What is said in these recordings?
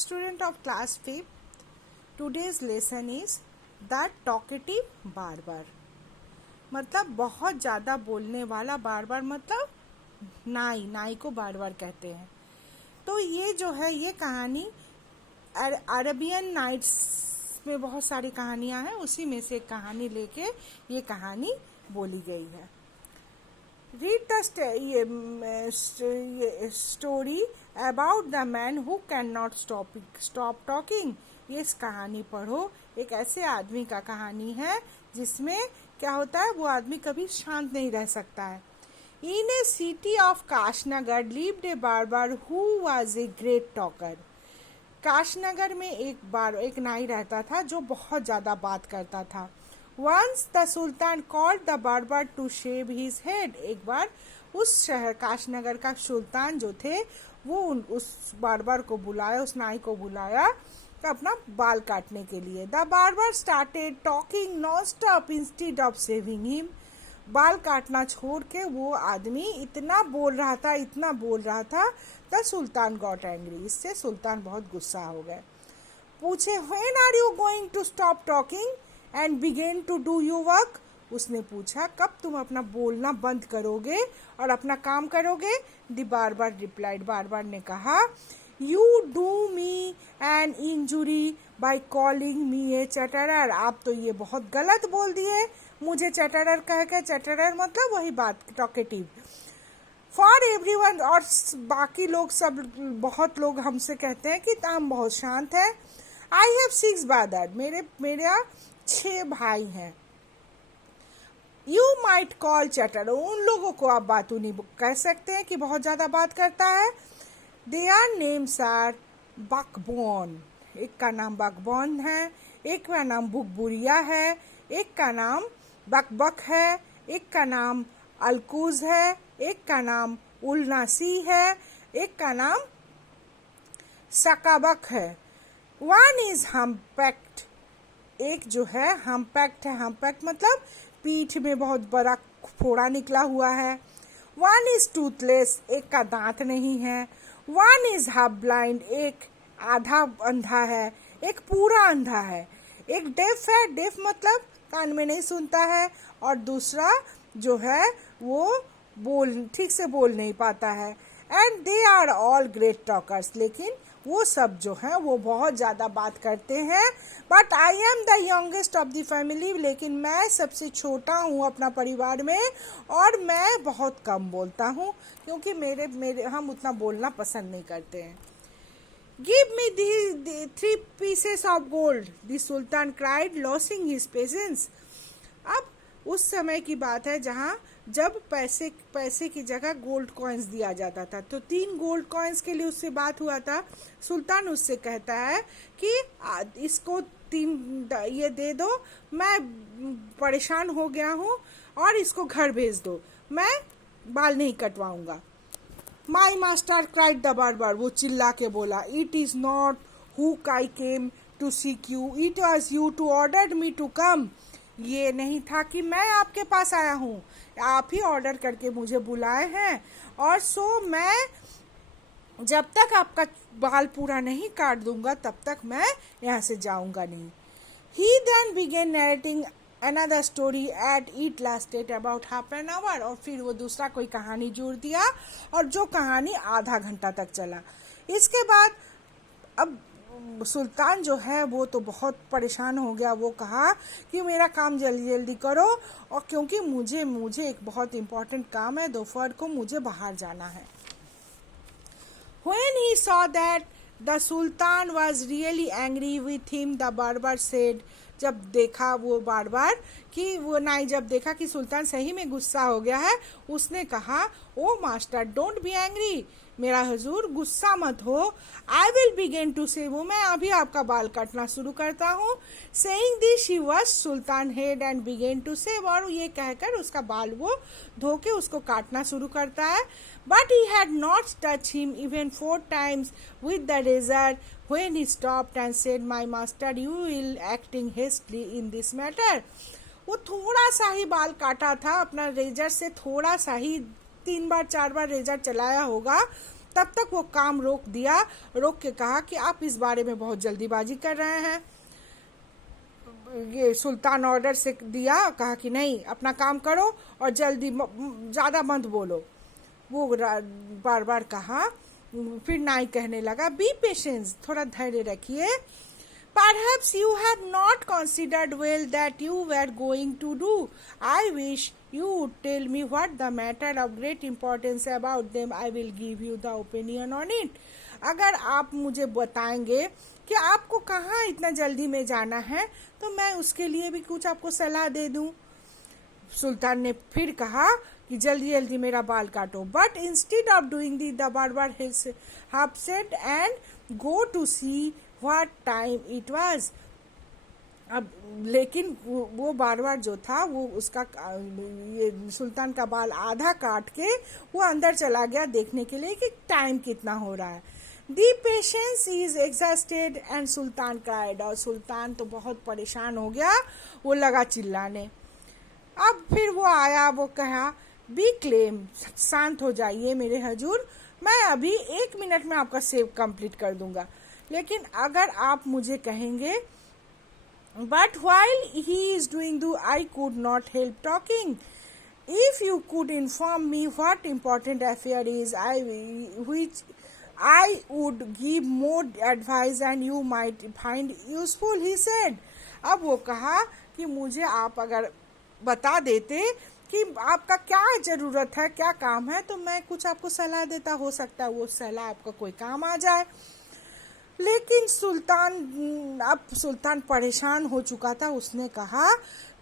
Student of class 5th, today's lesson is the talkative barber. मतलब बहुत ज़्यादा बोलने वाला बार मतलब नाई को बार कहते हैं। तो ये जो है ये कहानी अरेबियन नाइट्स में बहुत सारी कहानियाँ हैं, उसी में से एक कहानी लेके ये कहानी बोली गई है। Read the story about the man who cannot stop talking. ये इस कहानी पढ़ो। एक ऐसे आदमी का कहानी है जिसमें क्या होता है, वो आदमी कभी शांत नहीं रह सकता है। In a city of Kashnagar lived a barber who was a great talker. Kashnagar में एक नाई रहता था जो बहुत ज़्यादा बात करता था। Once the Sultan called the barber to shave his head. एक बार उस शहर काशनगर का सुल्तान जो थे वो उस बार्बर को बुलाया, उस नाई को बुलाया अपना बाल काटने के लिए। The barber started talking non-stop instead of shaving him. बाल काटना छोड़ के वो आदमी इतना बोल रहा था The Sultan got angry. इससे सुल्तान बहुत गुस्सा हो गए। पूछे When are you going to stop talking and begin to do your work? उसने पूछा कब तुम अपना बोलना बंद करोगे और अपना काम करोगे? The barber replied. बार्बर ने कहा You do me an injury by calling me a chatterer. आप तो ये बहुत गलत बोल दिए, मुझे चैटरर कह के। चैटरर मतलब वही बात, टॉकेटिव। फॉर एवरीवन, और बाकी लोग सब बहुत लोग हमसे कहते हैं कि हम बहुत शांत हैं। आई हैव 6 ब्रदर, मेरे 6 भाई हैं। यू माइट कॉल चैटर, उन लोगों को आप बातू नहीं कह सकते हैं कि बहुत ज़्यादा बात करता है। देयर नेम्स आर बकबोन, एक का नाम बकबोन है, एक का नाम बुकबुरिया है, एक का नाम बकबक है, एक का नाम अलकूज है, एक का नाम उलनासी है, एक का नाम सकाबक है। वन इज हम्पैक्ट, एक जो है हम्पैक्ट है। हम्पैक्ट मतलब पीठ में बहुत बड़ा फोड़ा निकला हुआ है। वन इज टूथलेस, एक का दांत नहीं है। वन इज हाफ ब्लाइंड, एक आधा अंधा है, एक पूरा अंधा है। एक डेफ है, डेफ मतलब कान में नहीं सुनता है, और दूसरा जो है वो ठीक से बोल नहीं पाता है। And they are all great talkers, लेकिन वो सब जो हैं वो बहुत ज़्यादा बात करते हैं। But I am the youngest of the family, लेकिन मैं सबसे छोटा हूँ अपना परिवार में, और मैं बहुत कम बोलता हूँ क्योंकि मेरे हम उतना बोलना पसंद नहीं करते हैं। Give me the 3 pieces of gold, the sultan cried losing his patience. अब उस समय की बात है जब पैसे की जगह गोल्ड कॉइन्स दिया जाता था, तो 3 गोल्ड कॉइन्स के लिए उससे बात हुआ था। सुल्तान उससे कहता है कि इसको 3 ये दे दो, मैं परेशान हो गया हूँ, और इसको घर भेज दो, मैं बाल नहीं कटवाऊंगा। My master cried the barber, वो चिल्ला के बोला, it is not who I came to seek you, it was you to order me to come. ये नहीं था कि मैं आपके पास आया हूँ, आप ही ऑर्डर करके मुझे बुलाए हैं, और सो मैं जब तक आपका बाल पूरा नहीं काट दूंगा तब तक मैं यहाँ से जाऊंगा नहीं। He then began narrating another story at it lasted about half an hour, और फिर वो दूसरा कोई कहानी जोड़ दिया, और जो कहानी आधा घंटा तक चला। इसके बाद अब सुल्तान जो है वो तो बहुत परेशान हो गया। वो कहा कि मेरा काम जल्दी जल्दी करो, और क्योंकि मुझे एक बहुत इम्पोर्टेंट काम है, दोपहर को मुझे बाहर जाना है। When he saw that the Sultan was really angry with him, the barber said, जब देखा वो बार्बर कि वो नाई जब देखा कि सुल्तान सही में गुस्सा हो गया है, उसने कहा O master don't be angry, मेरा हुजूर गुस्सा मत हो। I will begin to shave, मैं अभी आपका बाल काटना शुरू करता हूँ। Saying this she wash sultan head and begin to shave, और ये कहकर उसका बाल वो धो के उसको काटना शुरू करता है। But he had not touch him even 4 times with the razor when he stopped and said, my master, you will acting hastily in this matter. वो थोड़ा सा ही बाल काटा था अपना रेजर से, थोड़ा सा ही, 3 बार 4 बार रेजर चलाया होगा, तब तक वो काम रोक के कहा कि आप इस बारे में बहुत जल्दीबाजी कर रहे हैं। ये सुल्तान ऑर्डर से दिया, कहा कि नहीं, अपना काम करो और जल्दी ज़्यादा मत बोलो। वो बार बार कहा। फिर नाई कहने लगा, बी पेशेंस, थोड़ा धैर्य रखिए। Perhaps you have not considered well that you were going to do. I wish you would tell me what the matter of great importance about them. I will give you the opinion on it. अगर आप मुझे बताएंगे कि आपको कहाँ इतना जल्दी में जाना है, तो मैं उसके लिए भी कुछ आपको सलाह दे दूं। सुल्तान ने फिर कहा कि जल्दी जल्दी मेरा बाल काटो। But instead of doing the barber have said and go to see what time it was. अब लेकिन वो बार्बर जो था, वो उसका ये सुल्तान का बाल आधा काट के वो अंदर चला गया देखने के लिए कि टाइम कितना हो रहा है। The patience is exhausted and Sultan cried. और सुल्तान तो बहुत परेशान हो गया, वो लगा चिल्लाने। अब फिर वो आया, वो कहा, बी क्लेम, शांत हो जाइए मेरे हजूर, मैं अभी 1 मिनट में आपका सेव कंप्लीट कर दूंगा। लेकिन अगर आप मुझे कहेंगे, but while he is doing though I could not help talking. If you could inform me what important affair is which I would give more advice and you might find useful, he said. अब वो कहा कि मुझे आप अगर बता देते कि आपका क्या ज़रूरत है, क्या काम है, तो मैं कुछ आपको सलाह देता, हो सकता है वो सलाह आपका कोई काम आ जाए। लेकिन सुल्तान परेशान हो चुका था। उसने कहा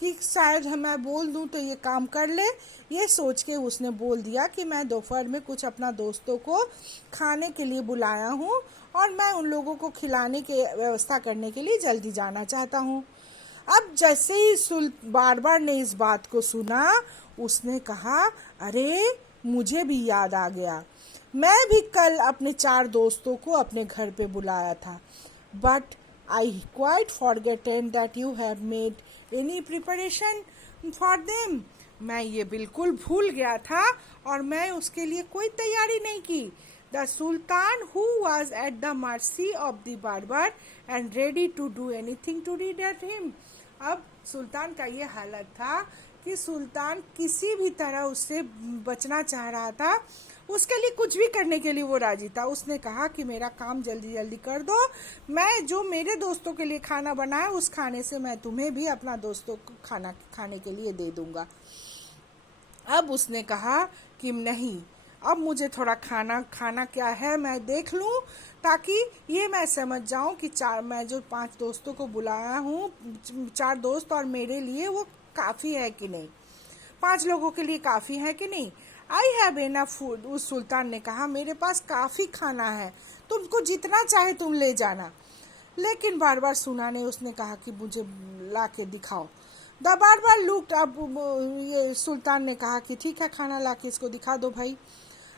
कि शायद मैं बोल दूं तो ये काम कर ले। ये सोच के उसने बोल दिया कि मैं दोपहर में कुछ अपना दोस्तों को खाने के लिए बुलाया हूँ और मैं उन लोगों को खिलाने की व्यवस्था करने के लिए जल्दी जाना चाहता हूँ। अब जैसे ही बार्बर ने इस बात को सुना, उसने कहा, अरे मुझे भी याद आ गया, मैं भी कल अपने 4 दोस्तों को अपने घर पे बुलाया था। But I quite forgotten that you have made any preparation for them. मैं ये बिल्कुल भूल गया था और मैं उसके लिए कोई तैयारी नहीं की। The sultan who was at the mercy of the barber and ready to do anything to read at him. अब सुल्तान का ये हालत था कि सुल्तान किसी भी तरह उससे बचना चाह रहा था, उसके लिए कुछ भी करने के लिए वो राजी था। उसने कहा कि मेरा काम जल्दी जल्दी कर दो, मैं जो मेरे दोस्तों के लिए खाना बनाया उस खाने से मैं तुम्हें भी अपना दोस्तों को खाना खाने के लिए दे दूंगा। अब उसने कहा कि नहीं, अब मुझे थोड़ा खाना क्या है मैं देख लूं, ताकि ये मैं समझ जाऊं कि मैं जो 5 दोस्तों को बुलाया हूँ, 4 दोस्त और मेरे लिए, वो काफ़ी है कि नहीं, 5 लोगों के लिए काफ़ी है कि नहीं। I have enough food. उस सुल्तान ने कहा, मेरे पास काफ़ी खाना है, तुमको जितना चाहे तुम ले जाना। लेकिन बार बार सुना नहीं, उसने कहा कि मुझे ला के दिखाओ। The barber looked. अब ये सुल्तान ने कहा कि ठीक है, खाना ला के इसको दिखा दो भाई।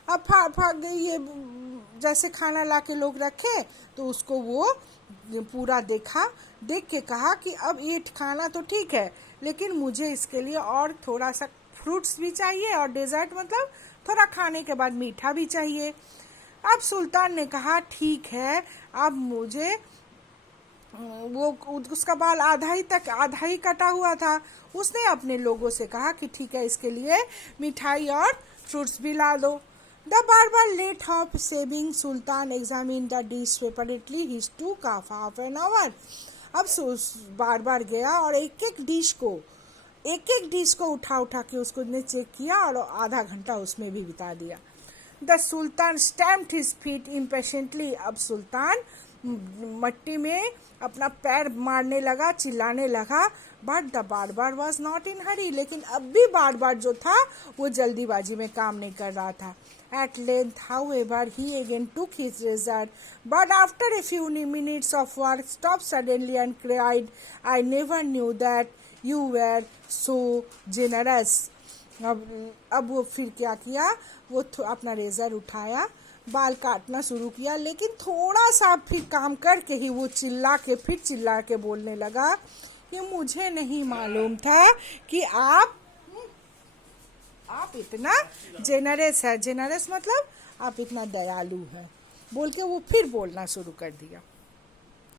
अब भाग गई। ये जैसे खाना ला के लोग रखे तो उसको वो पूरा देखा, देख के कहा कि अब ये खाना तो ठीक है, लेकिन मुझे इसके लिए और थोड़ा सा फ्रूट्स भी चाहिए और डेजर्ट, मतलब थोड़ा खाने के बाद मीठा भी चाहिए। अब सुल्तान ने कहा, ठीक है, अब मुझे वो उसका बाल आधा ही कटा हुआ था। उसने अपने लोगों से कहा कि ठीक है, इसके लिए मिठाई और फ्रूट्स भी ला दो। The barber let off shaving sultan examine the dish separately his took half an hour। अब बार गया और एक एक डिश को उठा के उसको ने चेक किया और आधा घंटा उसमें भी बिता दिया। The sultan stamped his feet impatiently. अब सुल्तान मट्टी में अपना पैर मारने लगा, चिल्लाने लगा। But the barber was not in hurry. लेकिन अब भी बार्बर जो था वो जल्दीबाजी में काम नहीं कर रहा था। At length, however, he again took his razor, but after a few minutes of work, stopped suddenly and cried, I never knew that you were so generous. अब वो फिर क्या किया, वो अपना रेजर उठाया, बाल काटना शुरू किया, लेकिन थोड़ा सा फिर काम करके ही वो चिल्ला के बोलने लगा कि मुझे नहीं मालूम था कि आप इतना जेनरस है। जेनरस मतलब आप इतना दयालु हैं, बोल के वो फिर बोलना शुरू कर दिया।